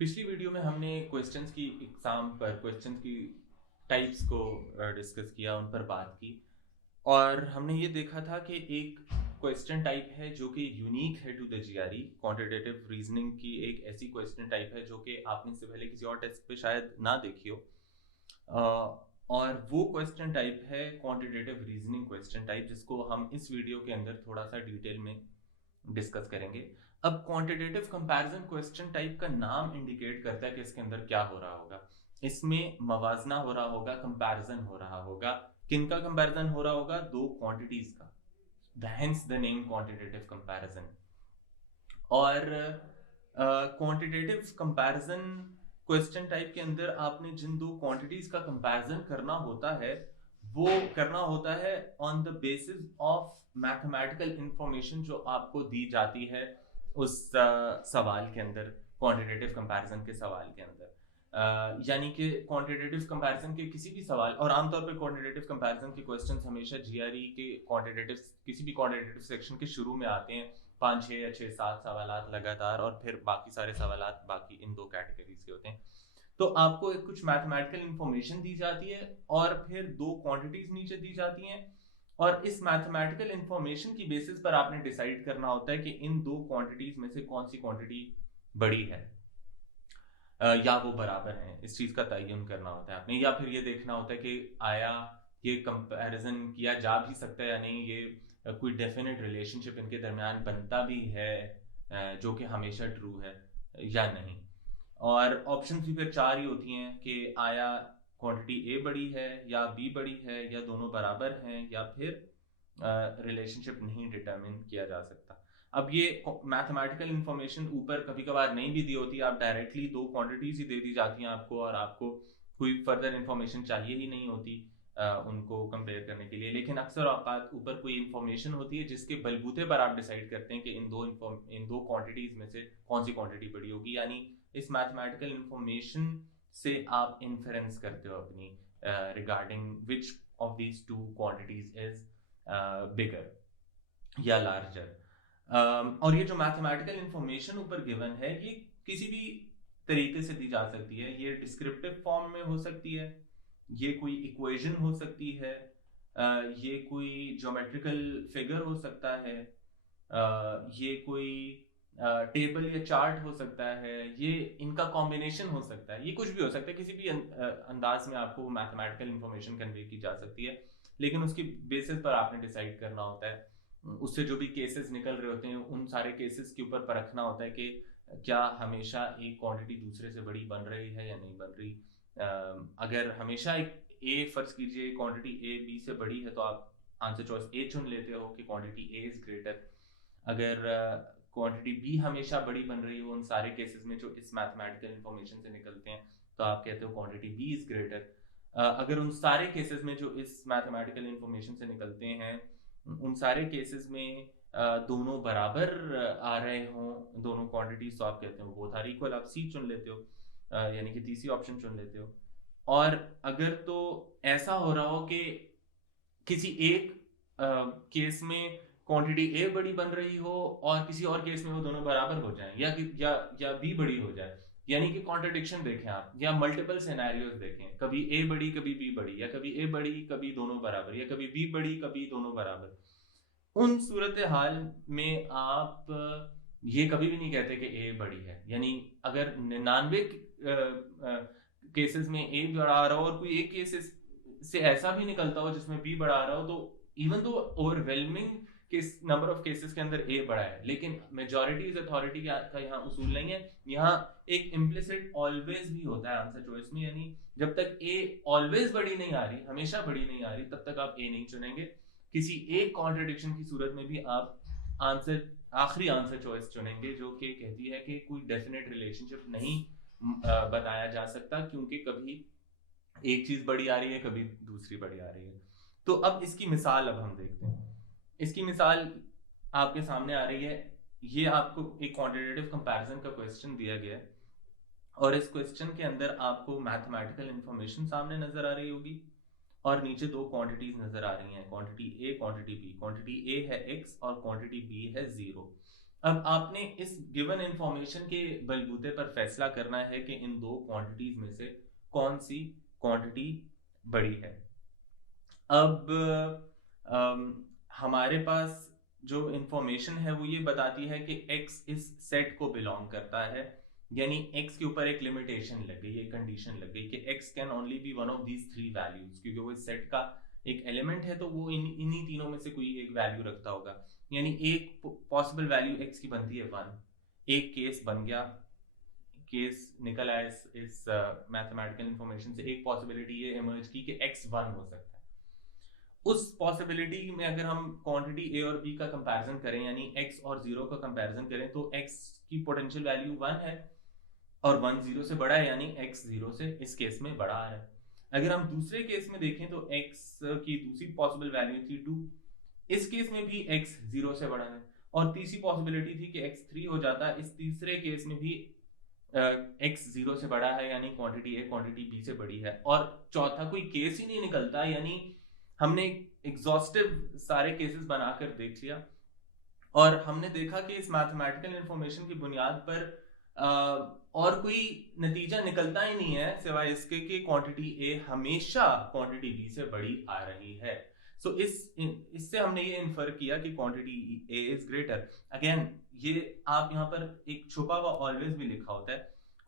पिछली वीडियो में हमने क्वेश्चंस की एग्जाम पर क्वेश्चंस की टाइप्स को डिस्कस किया, उन पर बात की। और हमने ये देखा था कि एक क्वेश्चन टाइप है जो कि यूनिक है to the GRE. Quantitative reasoning की एक ऐसी क्वेश्चन टाइप है जो कि आपने इससे पहले किसी और टेस्ट पे शायद ना देखी हो। और वो क्वेश्चन टाइप है क्वांटिटेटिव रीजनिंग क्वेश्चन टाइप, जिसको हम इस वीडियो के अंदर थोड़ा सा डिटेल में डिस्कस करेंगे। अब क्वांटिटेटिव कंपैरिजन क्वेश्चन टाइप का नाम इंडिकेट करता है कि इसके अंदर क्या हो रहा होगा। इसमें मवाजना हो रहा होगा, कंपैरिजन हो रहा होगा। किनका कंपैरिजन हो रहा होगा? दो क्वांटिटीज का। Hence the name quantitative comparison. और क्वांटिटेटिव कंपैरिजन क्वेश्चन टाइप के अंदर आपने जिन दो क्वांटिटीज का कंपैरिजन करना होता है, वो करना होता है on the basis of mathematical information जो आपको दी जाती है उस सवाल के अंदर, क्वांटिटेटिव कंपैरिजन के सवाल के अंदर। यानी कि क्वांटिटेटिव कंपैरिजन के किसी भी सवाल, और आमतौर पे क्वांटिटेटिव कंपैरिजन के क्वेश्चंस हमेशा जीआरई के क्वांटिटेटिव किसी भी क्वांटिटेटिव सेक्शन के शुरू में आते हैं। 5 6 या 6 7 सवाल लगातार, और फिर बाकी सारे सवाल बाकी इन दो कैटेगरीज के होते हैं। तो आपको कुछ मैथमेटिकल इंफॉर्मेशन दी जाती है और फिर दो क्वांटिटीज नीचे दी जाती हैं, और इस मैथमेटिकल इंफॉर्मेशन की बेसिस पर आपने डिसाइड करना होता है कि इन दो क्वांटिटीज में से कौन सी क्वांटिटी बड़ी है या वो बराबर है। इस चीज का तयन करना होता है आपने, या फिर ये देखना होता है कि आया ये कंपैरिजन किया जा भी सकता है या नहीं, ये कोई डेफिनेट रिलेशनशिप इनके दरमियान बनता भी है जो कि हमेशा ट्रू है या नहीं। और ऑप्शन भी फिर चार ही होती हैं कि आया क्वांटिटी ए बड़ी है या बी बड़ी है या दोनों बराबर हैं, या फिर रिलेशनशिप नहीं डिटरमिन किया जा सकता। अब ये मैथमेटिकल इंफॉर्मेशन ऊपर कभी कभार नहीं भी दी होती, आप डायरेक्टली दो क्वांटिटीज ही दे दी जाती हैं आपको, और आपको कोई फर्दर इंफॉर्मेशन चाहिए ही नहीं होती उनको कंपेयर करने के लिए। लेकिन अक्सर औकात ऊपर कोई इंफॉर्मेशन होती है जिसके बलबूते पर आप डिसाइड करते हैं कि इन दो क्वांटिटीज में से कौन सी क्वांटिटी बड़ी होगी। यानी इस मैथमेटिकल इंफॉर्मेशन से आप इन्फेरेंस करते हो अपनी regarding which of these two quantities is bigger या लार्जर। और ये जो मैथमेटिकल इंफॉर्मेशन ऊपर गिवन है, ये किसी भी तरीके से दी जा सकती है। ये डिस्क्रिप्टिव फॉर्म में हो सकती है, ये कोई इक्वेशन हो सकती है, ये कोई ज्योमेट्रिकल फिगर हो सकता है, ये कोई टेबल या चार्ट हो सकता है, ये इनका कॉम्बिनेशन हो सकता है, ये कुछ भी हो सकता है। किसी भी अंदाज में आपको मैथमेटिकल इंफॉर्मेशन कन्वे की जा सकती है, लेकिन उसकी बेसिस पर आपने डिसाइड करना होता है। उससे जो भी केसेस निकल रहे होते हैं, उन सारे केसेस के ऊपर परखना होता है कि क्या हमेशा एक क्वांटिटी दूसरे से बड़ी बन रही है या नहीं बन रही। अगर हमेशा एक ए, फर्ज कीजिए क्वांटिटी ए बी से बड़ी है, तो आप आंसर चॉइस ए चुन लेते हो कि क्वांटिटी ए इज ग्रेटर। अगर क्वांटिटी बी हमेशा बड़ी बन रही हो उन सारे केसेस में जो इस मैथमेटिकल इंफॉर्मेशन से निकलते हैं, तो आप कहते हो क्वांटिटी बी इज ग्रेटर। अगर उन सारे केसेस में जो इस मैथमेटिकल इंफॉर्मेशन से निकलते हैं, उन सारे केसेस में दोनों बराबर आ रहे हों दोनों क्वांटिटीज, तो आप कहते हो बोथ आर इक्वल, आप सी चुन लेते हो, यानी कि तीसरी ऑप्शन चुन लेते हो। और अगर तो ऐसा हो रहा हो कि किसी एक केस में क्वांटिटी ए बड़ी बन रही हो और किसी और केस में वो दोनों बराबर हो जाएं, या बी बड़ी हो जाए, यानी कि कॉन्ट्रडिक्शन देखें आप, या मल्टीपल सिनेरियोज देखें, कभी ए बड़ी कभी बी बड़ी, या कभी ए बड़ी कभी दोनों बराबर, या कभी बी बड़ी कभी दोनों बराबर। उन सूरत हाल में आप ये कभी भी नहीं कहते कि ए बड़ी है। यानी अगर 99 केसेस में ए बड़ा आ रहा हो और कोई एक केसेस से ऐसा भी निकलता हो जिसमें बी बड़ा आ रहा हो, तो even though overwhelming case number of cases के अंदर ए बड़ा है, लेकिन मेजॉरिटी इज अथॉरिटी का यहाँ उसूल नहीं है। यहाँ एक इम्प्लिसिट ऑलवेज भी होता है आंसर चॉइस में, यानी जब तक ए ऑलवेज बड़ी नहीं आ रही, हमेशा बड़ी नहीं आ रही, तब तक आप ए नहीं चुनेंगे। किसी एक कॉन्ट्रडिक्शन की सूरत में भी आप आंसर आखिरी आंसर चॉइस चुनेंगे, जो कि कहती है कि कोई डेफिनेट रिलेशनशिप नहीं बताया जा सकता, क्योंकि कभी एक चीज बड़ी आ रही है, कभी दूसरी बड़ी आ रही है। तो अब इसकी मिसाल अब हम देखते हैं। इसकी मिसाल आपके सामने आ रही है। ये आपको एक क्वांटिटेटिव कंपैरिजन का क्वेश्चन दिया गया है, और इस क्वेश्चन के अंदर आपको मैथमेटिकल इंफॉर्मेशन सामने नजर आ रही होगी, और नीचे दो क्वांटिटीज नजर आ रही हैं, quantity A quantity B. Quantity A है x और क्वांटिटी बी है 0। अब आपने इस गिवन इंफॉर्मेशन के बलबूते पर फैसला करना है कि इन दो क्वांटिटीज में से कौन सी क्वांटिटी बड़ी है। अब हमारे पास जो इंफॉर्मेशन है वो ये बताती है कि x इस सेट को बिलोंग करता है, यानी x के ऊपर एक लिमिटेशन लग गई, एक कंडीशन लग गई कि x can only be one of these three values, क्योंकि वो इस सेट का एक एलिमेंट है तो वो इन्हीं तीनों में से कोई एक वैल्यू रखता होगा। यानी एक पॉसिबल वैल्यू x की बनती है 1, एक केस बन गया, केस निकल आया इस मैथमेटिकल इंफॉर्मेशन से, एक पॉसिबिलिटी ये इमर्ज की कि x 1 हो सकता है। उस पॉसिबिलिटी में अगर हम क्वांटिटी ए और बी का कंपैरिजन करें, यानी x और 0 का कंपैरिजन करें, तो x की पोटेंशियल वैल्यू 1 है और 1 0 से बड़ा है, यानी x 0 से इस केस में बड़ा आ रहा है। अगर हम दूसरे केस में देखें तो x की दूसरी पॉसिबल वैल्यू थी 2, इस केस में भी x 0 से बड़ा है, और तीसरी पॉसिबिलिटी थी कि x 3 हो जाता, इस तीसरे केस में भी x 0 से बड़ा है, यानी क्वांटिटी ए क्वांटिटी बी से बड़ी है। और चौथा कोई केस ही नहीं निकलता, यानी हमने एग्जॉस्टिव सारे केसेस बनाकर देख लिया और हमने देखा कि इस मैथमेटिकल इंफॉर्मेशन की बुनियाद पर और कोई नतीजा निकलता ही नहीं है सिवाय इसके कि क्वांटिटी ए हमेशा क्वांटिटी बी से बड़ी आ रही है। सो इससे हमने ये इन्फर किया कि quantity A is greater. Again ये आप यहाँ पर एक छुपा हुआ ऑलवेज भी लिखा होता है,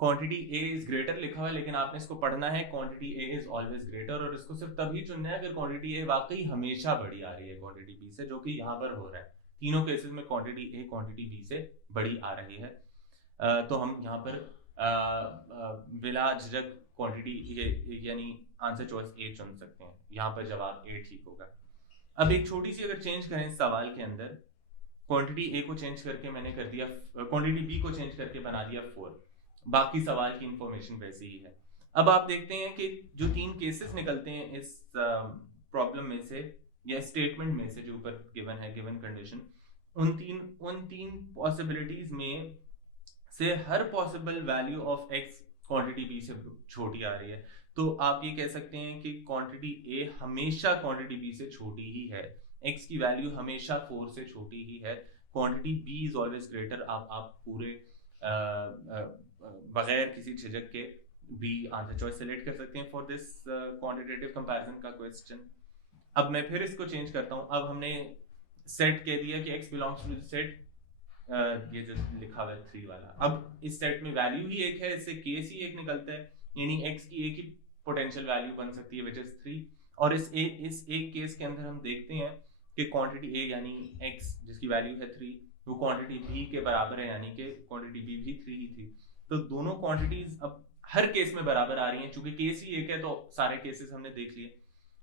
क्वांटिटी ए इज ग्रेटर लिखा हुआ है, लेकिन आपने इसको पढ़ना है quantity A is always greater, और इसको सिर्फ तभी चुनना है अगर क्वांटिटी ए वाकई हमेशा बड़ी आ रही है क्वांटिटी बी से, जो कि यहाँ पर हो रहा है। तीनों केसेस में क्वांटिटी ए क्वांटिटी बी से बड़ी आ रही है। तो हम यहाँ पर बिला झिझक क्वांटिटी यानी आंसर चॉइस ए चुन सकते हैं। यहाँ पर जवाब ए ठीक होगा। अब एक छोटी सी अगर चेंज करें इस सवाल के अंदर, क्वांटिटी ए को चेंज करके मैंने कर दिया, क्वांटिटी बी को चेंज करके बना दिया 4, बाकी सवाल की इंफॉर्मेशन वैसे ही है। अब आप देखते हैं कि जो तीन केसेस निकलते हैं इस प्रॉब्लम में से या स्टेटमेंट में से जो ऊपर गिवन है, गिवन कंडीशन, उन तीन पॉसिबिलिटीज में से हर possible value of x quantity b से छोटी आ रही है। तो आप ये कह सकते हैं कि क्वांटिटी a हमेशा क्वांटिटी b से छोटी ही है, x की वैल्यू हमेशा 4 से छोटी ही है, quantity b is always greater. आप पूरे बगैर किसी झिझक के बी आंसर चॉइस सेलेक्ट कर सकते हैं फॉर दिस क्वांटिटेटिव कंपैरिजन का क्वेश्चन। अब मैं फिर इसको चेंज करता हूं। अब हमने सेट कह दिया कि x belongs to the set, ये जो लिखा हुआ है 3 वाला, अब इस सेट में वैल्यू ही एक है, इससे केस ही एक निकलता है, यानी x की एक ही पोटेंशियल वैल्यू बन सकती है विच इज 3। और इस एक केस के अंदर हम देखते हैं कि क्वांटिटी a यानी x जिसकी वैल्यू है 3, वो क्वांटिटी b के बराबर है, यानी कि क्वांटिटी b भी 3 ही थी। तो दोनों क्वांटिटीज अब हर केस में बराबर आ रही हैं, चूंकि केस ही एक है तो सारे केसेस हमने देख लिए,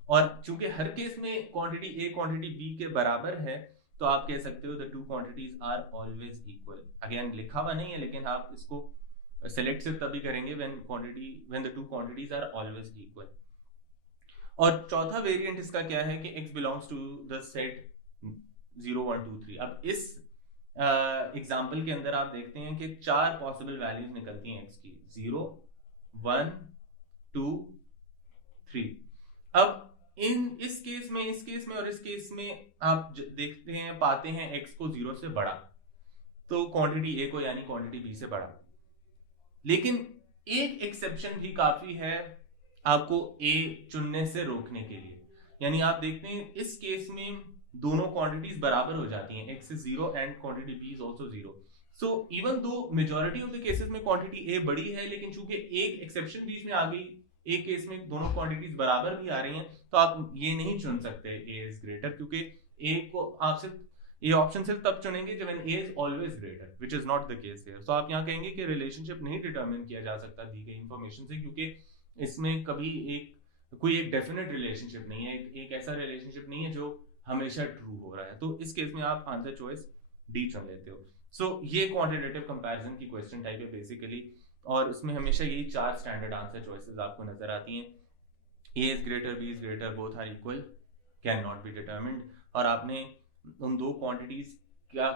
और चूंकि हर केस में क्वांटिटी a क्वांटिटी b के बराबर है, तो आप कह सकते हो the two quantities are always equal. Again लिखा हुआ नहीं है, लेकिन आप इसको सेलेक्ट सिर्फ तभी करेंगे when the two quantities are always equal. और चौथा वेरिएंट इसका क्या है कि x belongs to the set 0 1 2 3। अब इस एग्जांपल के अंदर आप देखते हैं कि 4 पॉसिबल वैल्यूज निकलती हैं x की, 0 1 2 3। अब इस केस में और इस केस में आप देखते हैं, पाते हैं x को 0 से बड़ा, तो क्वांटिटी a को यानी क्वांटिटी b से बड़ा। लेकिन एक एक्सेप्शन भी काफी है आपको a चुनने से रोकने के लिए, यानी आप देखते हैं इस केस में दोनों क्वांटिटीज बराबर हो जाती हैं, x is 0 and quantity b is also 0। So even though majority of the cases में क्वांटिटी a बड़ी है, लेकिन चूंकि एक एक्सेप्शन बीच में आ गई, एक केस में दोनों क्वांटिटीज बराबर भी आ रही हैं, तो आप ये नहीं चुन सकते a इज ग्रेटर, क्योंकि a को आप सिर्फ ये ऑप्शन सिर्फ तब चुनेंगे जब a is always greater, which is not the case here. So आप यहाँ कहेंगे कि रिलेशनशिप नहीं डिटरमिन किया जा सकता दी गई इंफॉर्मेशन से, क्योंकि इसमें कभी कोई एक डेफिनेट रिलेशनशिप नहीं है, एक ऐसा रिलेशनशिप नहीं है जो हमेशा ट्रू हो रहा है। तो इस केस में आप आंसर चॉइस डी चुन लेते हो। सो ये क्वांटिटेटिव कंपैरिजन की क्वेश्चन टाइप है बेसिकली, और उसमें हमेशा यही 4 स्टैंडर्ड आंसर चॉइसेस आपको नजर आती हैं, a is greater, b is greater, both are equal, can not be determined. और आपने उन दो क्वांटिटीज क्या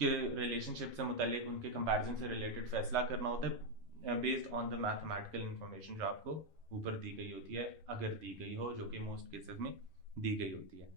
के रिलेशनशिप से मुतालिक, उनके कंपैरिजन से रिलेटेड फैसला करना होता है based on the mathematical information जो आपको ऊपर दी गई होती है, अगर दी गई हो, जो कि मोस्ट केसेस में दी गई होती है।